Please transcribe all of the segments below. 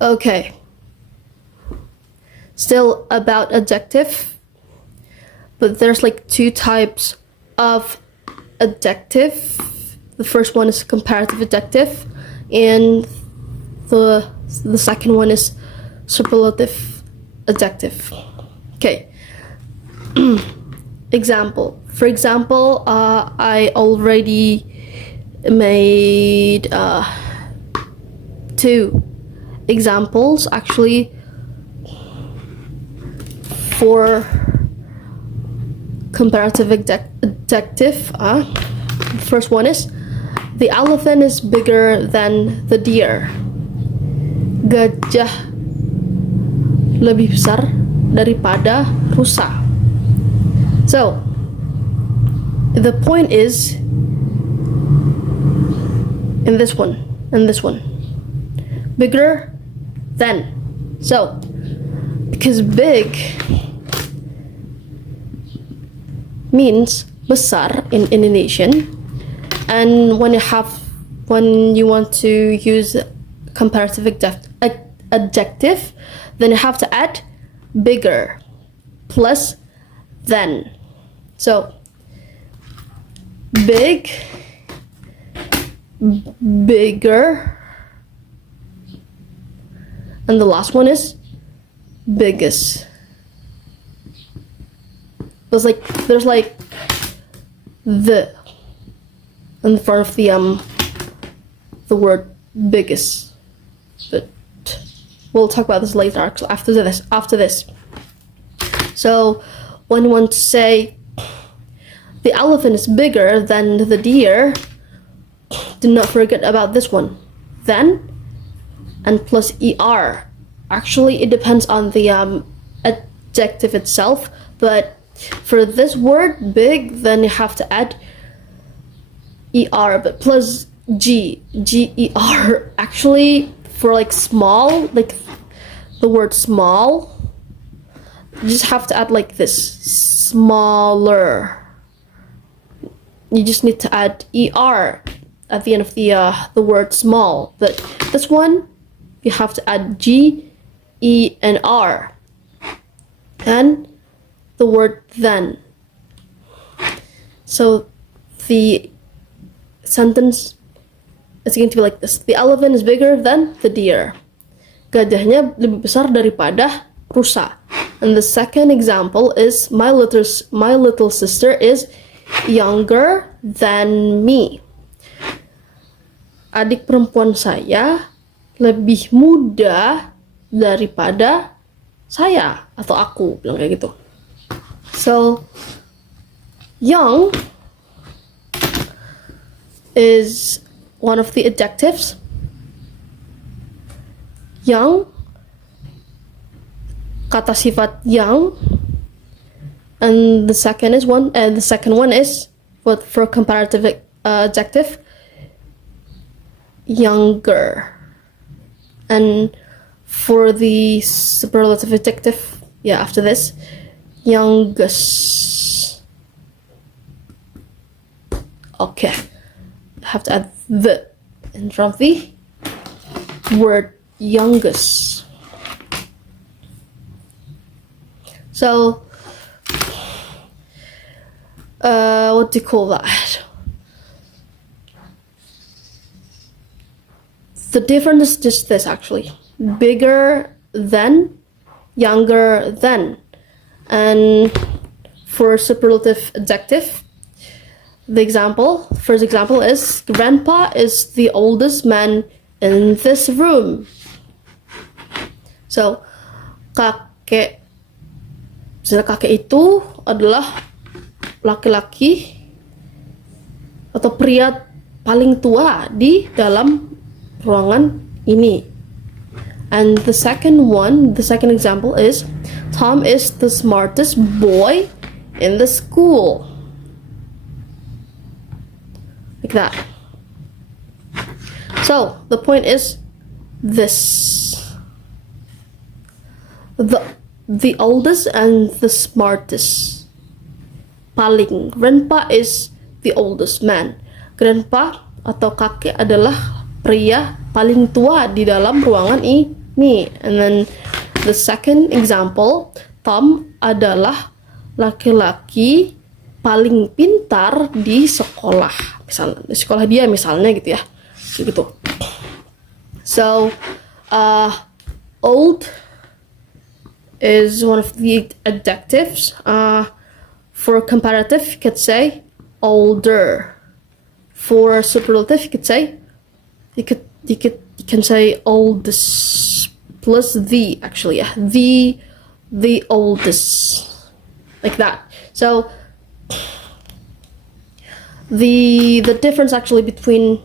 Okay. Still about adjective, but there's like two types of adjective. The first one is comparative adjective, and the second one is superlative adjective. Okay. Example. For example, I already made two examples actually for comparative adjective. The first one is the elephant is bigger than the deer. Gajah lebih besar daripada rusa. So the point is in this one and this one, bigger than. So because big means besar in Indonesian, and when you want to use comparative adjective, then you have to add bigger plus than. So big, bigger, and the last one is biggest. There's like the in front of the word biggest, but we'll talk about this later after this. So when you want to say the elephant is bigger than the deer, do not forget about this one, then and plus er. Actually, it depends on the adjective itself, but for this word big, then you have to add er, but plus ger. Actually, for like small, like the word small, you just have to add like this, smaller. You just need to add er at the end of the word small. But this one, you have to add g, e, and r, and the word then. So the sentence is going to be like this: the elephant is bigger than the deer. Gajahnya lebih besar daripada rusa. And the second example is my little sister is younger than me. Adik perempuan saya lebih muda daripada saya atau aku, bilang kayak gitu. So young is one of the adjectives. Young, kata sifat young, and the second one is for comparative adjective, younger. And for the superlative adjective, after this, youngest. Okay, I have to add the in front of the word youngest. So what do you call that? The difference is just this, actually: bigger than, younger than. And for superlative adjective, the first example is grandpa is the oldest man in this room. So kakek itu adalah laki-laki atau pria paling tua di dalam ruangan ini. And the second example is Tom is the smartest boy in the school. Like that. So the point is this: the oldest and the smartest. Paling, grandpa is the oldest man. Grandpa atau kakek adalah pria paling tua di dalam ruangan Nih, and then the second example, Tom adalah laki-laki paling pintar di sekolah. Misalnya, di sekolah dia misalnya gitu ya. Gitu. So, old is one of the adjectives. For comparative, you could say older. For superlative, you could say you can say oldest plus the, actually, yeah, the oldest, like that. So the difference actually between,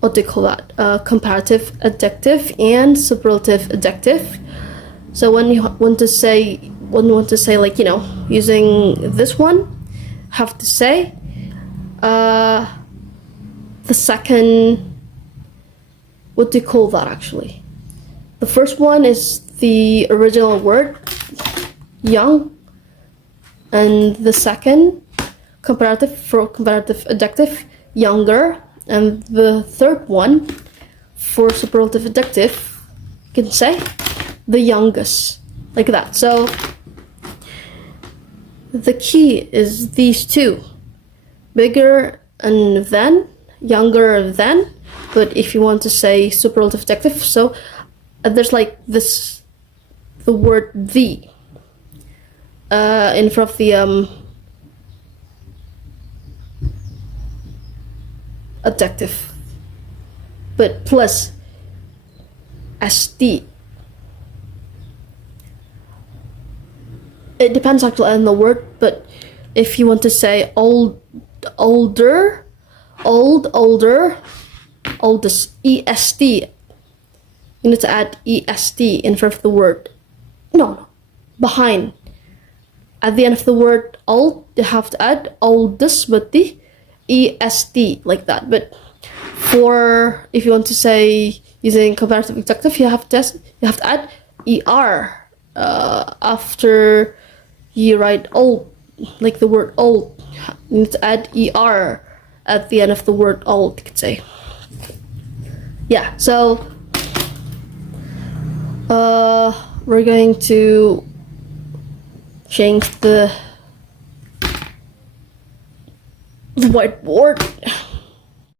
what do you call that, comparative adjective and superlative adjective. So when you want to say like, you know, using this one, have to say the second, what do you call that actually? The first one is the original word, young, and the second, comparative, for comparative adjective, younger, and the third one, for superlative adjective, you can say the youngest, like that. So the key is these two, bigger and then, younger than. But if you want to say superlative adjective, so there's like this, the word the in front of the adjective, but plus st. It depends actually on the word, but if you want to say old, older, old, older, oldest, est, you need to add est in front of the word. No, behind. At the end of the word old, you have to add oldest, but the est, like that. But for, if you want to say using comparative adjective, you have to add er after you write old, like the word old. You need to add er at the end of the word old, you could say. Yeah, so we're going to change the whiteboard.